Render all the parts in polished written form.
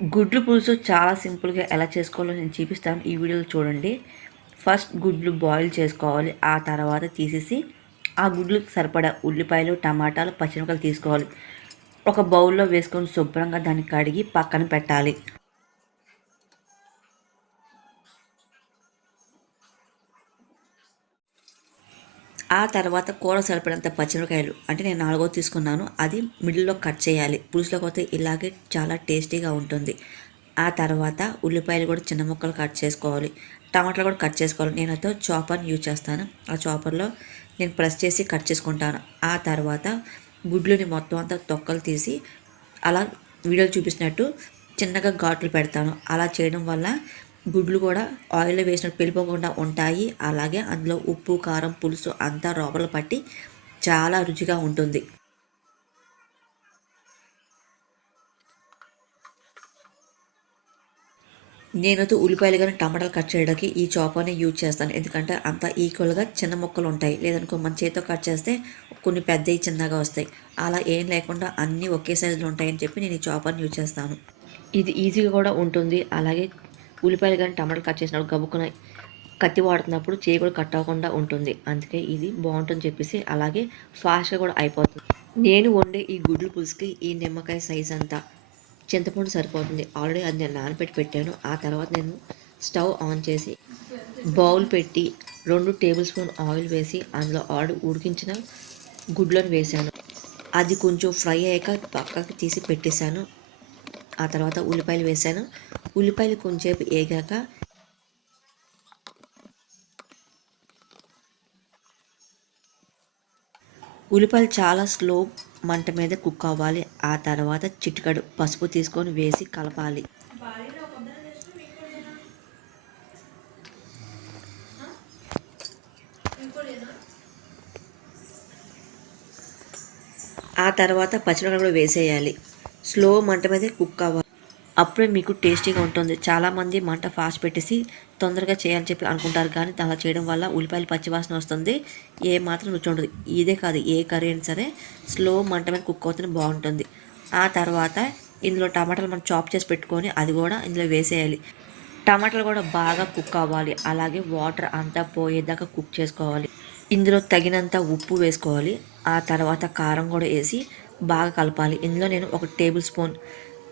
గుడ్లు పులుసు చాలా సింపుల్గా ఎలా చేసుకోవాలో నేను చూపిస్తాను, ఈ వీడియోలో చూడండి. ఫస్ట్ గుడ్లు బాయిల్ చేసుకోవాలి. ఆ తర్వాత తీసేసి ఆ గుడ్లకు సరిపడా ఉల్లిపాయలు, టమాటాలు, పచ్చిమిరపకాయలు తీసుకోవాలి. ఒక బౌల్లో వేసుకొని శుభ్రంగా దాన్ని కడిగి పక్కన పెట్టాలి. ఆ తర్వాత కూర సరిపడంత పచ్చిమిరపకాయలు, అంటే నేను 4 తీసుకున్నాను, అది మిడిల్లో కట్ చేయాలి. పులుసులోకి పోతే ఇలాగే చాలా టేస్టీగా ఉంటుంది. ఆ తర్వాత ఉల్లిపాయలు కూడా చిన్న ముక్కలు కట్ చేసుకోవాలి. టమాటాలు కూడా కట్ చేసుకోవాలి. నేనైతే చాపర్ని యూజ్ చేస్తాను. ఆ చాపర్లో నేను ప్రెస్ చేసి కట్ చేసుకుంటాను. ఆ తర్వాత గుడ్లుని మొత్తం అంతా తొక్కలు తీసి అలా వీడియోలో చూపిస్తున్నట్టు చిన్నగా ఘాట్లు పెడతాను. అలా చేయడం వల్ల గుడ్లు కూడా ఆయిల్లో వేసినట్టు పెళ్ళిపోకుండా ఉంటాయి. అలాగే అందులో ఉప్పు, కారం, పులుసు అంతా లోపల పట్టి చాలా రుచిగా ఉంటుంది. నేనైతే ఉల్లిపాయలు కానీ టమాటాలు కట్ చేయడానికి ఈ చాపర్ని యూజ్ చేస్తాను. ఎందుకంటే అంత ఈక్వల్గా చిన్న ముక్కలు ఉంటాయి. లేదనుకో మన చేతితో కట్ చేస్తే కొన్ని పెద్దవి చిన్నగా వస్తాయి. అలా ఏం లేకుండా అన్నీ ఒకే సైజులో ఉంటాయని చెప్పి నేను ఈ చాపర్ని యూజ్ చేస్తాను. ఇది ఈజీగా కూడా ఉంటుంది. అలాగే ఉల్లిపాయలు కానీ టమాటాలు కట్ చేసినప్పుడు గబుక్కున కత్తి వాడుతున్నప్పుడు చేయి కూడా కట్ అవ్వకుండా ఉంటుంది. అందుకే ఇది బాగుంటుంది చెప్పేసి, అలాగే ఫాస్ట్గా కూడా అయిపోతుంది. నేను వండే ఈ గుడ్లు పులుసుకి ఈ నిమ్మకాయ సైజ్ అంతా చింతపండు సరిపోతుంది. ఆల్రెడీ అది నేను నానబెట్టి పెట్టాను. ఆ తర్వాత నేను స్టవ్ ఆన్ చేసి బౌల్ పెట్టి 2 టేబుల్ స్పూన్ ఆయిల్ వేసి అందులో ఉడికించిన గుడ్లను వేసాను. అది కొంచెం ఫ్రై అయ్యాక పక్కకి తీసి పెట్టేశాను. ఆ తర్వాత ఉల్లిపాయలు వేసాను. ఉల్లిపాయలు కొంచెంసేపు వేగాక ఉల్లిపాయలు చాలా స్లో మంట మీద కుక్ అవ్వాలి. ఆ తర్వాత చిటికెడు పసుపు తీసుకొని వేసి కలపాలి. ఆ తర్వాత పచ్చిమిరపకాయలు కూడా వేసేయాలి. స్లో మంట మీద కుక్ అవ్వాలి. అప్పుడే మీకు టేస్టీగా ఉంటుంది. చాలామంది మంట ఫాస్ట్ పెట్టేసి తొందరగా చేయాలని చెప్పి అనుకుంటారు, కానీ అలా చేయడం వల్ల ఉల్లిపాయలు పచ్చివాసన వస్తుంది, ఏ మాత్రం రుచి ఉండదు. ఇదే కాదు, ఏ కర్రీ అయినా సరే స్లో మంట మీద కుక్ అవుతుంది, బాగుంటుంది. ఆ తర్వాత ఇందులో టమాటాలు మనం చాప్ చేసి పెట్టుకొని అది కూడా ఇందులో వేసేయాలి. టమాటాలు కూడా బాగా కుక్ అవ్వాలి. అలాగే వాటర్ అంతా పోయేదాకా కుక్ చేసుకోవాలి. ఇందులో తగినంత ఉప్పు వేసుకోవాలి. ఆ తర్వాత కారం కూడా వేసి బాగా కలపాలి. ఇందులో నేను 1 టేబుల్ స్పూన్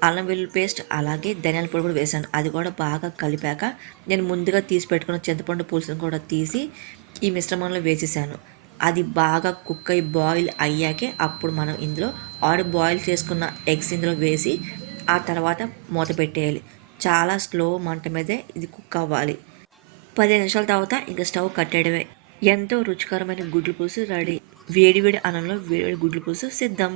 అల్లం వెల్లుల్లి పేస్ట్, అలాగే ధనియాల పొడి కూడా వేసాను. అది కూడా బాగా కలిపాక నేను ముందుగా తీసి పెట్టుకున్న చింతపండు పులుసును కూడా తీసి ఈ మిశ్రమంలో వేసేసాను. అది బాగా కుక్ అయ్యి బాయిల్ అయ్యాకే అప్పుడు మనం ఇందులో బాయిల్ చేసుకున్న ఎగ్స్ ఇందులో వేసి ఆ తర్వాత మూత పెట్టేయాలి. చాలా స్లో మంట మీదే ఇది కుక్ అవ్వాలి. 15 నిమిషాల తర్వాత ఇంకా స్టవ్ కట్టేయడమే. ఎంతో రుచికరమైన గుడ్లు పులుసు రెడీ. వేడి వేడి అన్నంలో వేడి గుడ్లు పులుసు సిద్ధం.